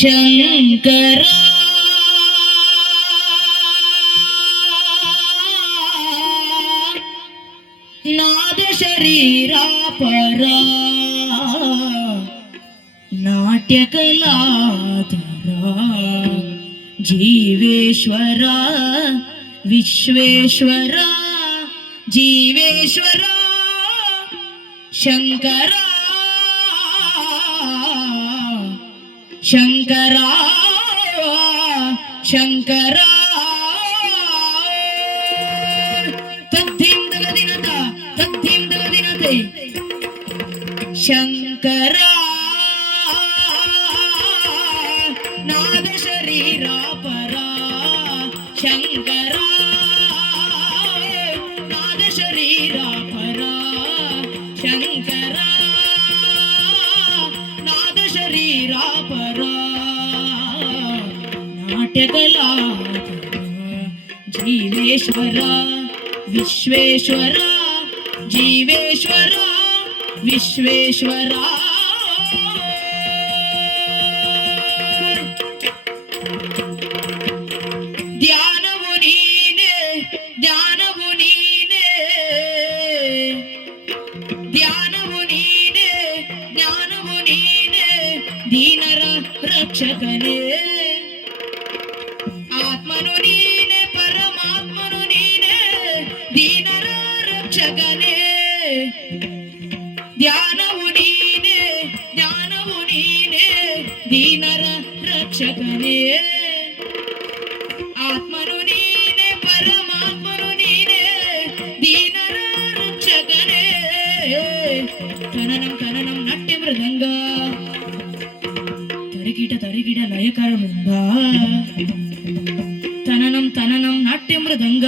शंकर नाद शरीरा परा। नाट्यकलाधरा जीवेश्वरा विश्वेश्वरा जीवेश्वरा शंकरा। ಶಂಕರ ಶಂಕರ ಶಂಕರ ದಿನದ ತದ್ಧಿಂ ದಗದಿನತೆ ಶಂಕರ ನಾದ ಶರೀರ ಪರ. ಶಂಕರ ನಾದ ಶರೀರ ಪರ. ಶಂಕರ ನಾಟ್ಯಕಲಾ ಜೀವೇಶ್ವರ ವಿಶ್ವೇಶ್ವರ ಜೀವೇಶ್ವರ ವಿಶ್ವೇಶ್ವರ ಧ್ಯಾನವು ನೀನೆ ಧ್ಯಾನವು ನೀನೆ ಧ್ಯಾನವು ನೀನೆ ಜ್ಞಾನವು ನೀನೆ ದೀನರ ರಕ್ಷಕನೇ ರಕ್ಷಕನೇ ಧ್ಯಾನವು ನೀನೆ ಜ್ಞಾನವು ನೀನೆ ದೀನರ ರಕ್ಷಕನೇ ಆತ್ಮನು ನೀನೆ ಪರಮಾತ್ಮನು ನೀನೆ ದೀನರ ರಕ್ಷಕನೇ ಕನನಂ ಕನನಂ ನಾಟ್ಯ ಮೃದಂಗ ತರಿಗಿಡ ತರಿಗಿಡ ಲಯಕಾರ ವೃಂದ ತನನಂ ತನನಂ ನಾಟ್ಯ ಮೃದಂಗ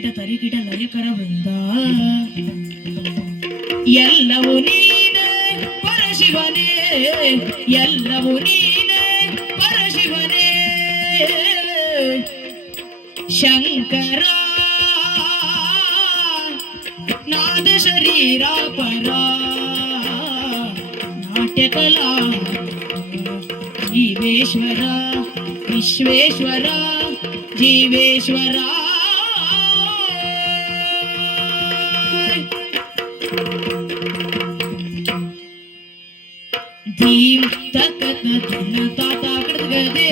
ತರಿಗಿಡ ತರಿಗಿಡ ಲಯಕರ ವೃಂದ. ಎಲ್ಲವೂ ನೀನೆ, ಪರಶಿವನೇ. ಎಲ್ಲವೂ ನೀನೆ, ಪರಶಿವನೇ. ಶಂಕರ, ನಾದ ಶರೀರ ಪರ. ನಾಟ್ಯಕಲಾ, ಜೀವೇಶ್ವರ, ವಿಶ್ವೇಶ್ವರ, ಜೀವೇಶ್ವರ. தீம் தக்கத்ன துண்ணு தாத்தா கிடதுகதே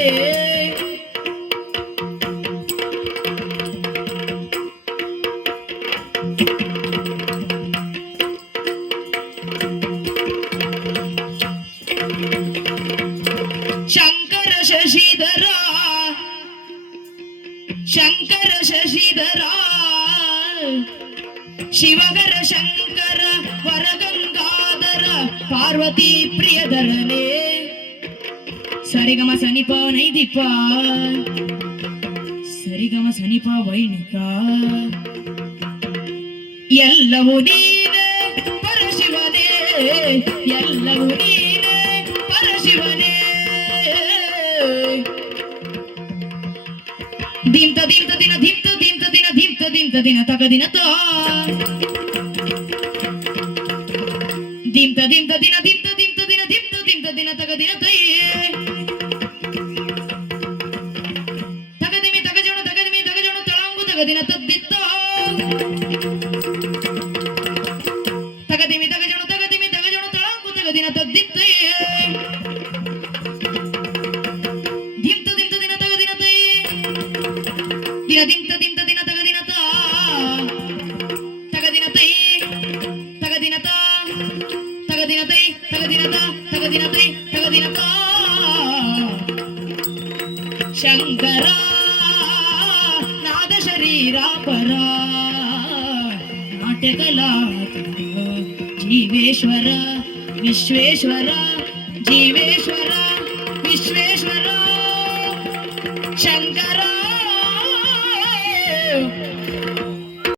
சங்கர சசிதரா சங்கர சசிதரா ಶಿವಗರ ಶಂಕರ ವರಗಂಗಾಧರ ಪಾರ್ವತಿ ಪ್ರಿಯಧರನೇ ಸರಿಗಮ ಸನಿಪ ನೈದಿಪ ಸರಿಗಮ ಸನಿಪ ವೈಣಿಕ ಎಲ್ಲವೂ ನೀನೆ ಪರಶಿವನೇ ಎಲ್ಲವೂ ನೀನೆ ದಿನ ತಗ ದಿನ ತ ದಿಂತ ದಿಂತ ದಿನ ದಿಂತ ದಿಂತ ದಿನ ದಿಂತ ದಿಂತ ದಿನ ತಗ ದಿನ ತೈ ತಗದಿಮಿ ತಗಜೋಣ ತಗದಿಮಿ ತಗಜೋಣ ತಳಂಗು ತಗದಿನ ತದ್ದಿತ್ತ ತಗದಿಮಿ ತಗಜೋಣ ತಗದಿಮಿ ತಗಜೋಣ ತಳಂಗು ತಗದಿನ ತದ್ದಿತ್ತೈ ದಿಂತ ದಿಂತ ದಿನ ತಗದಿನ ತೈ ದಿನ ದಿಂತ జీవేశ్వర విశ్వేశ్వర జీవేశ్వర విశ్వేశ్వర. శంకరా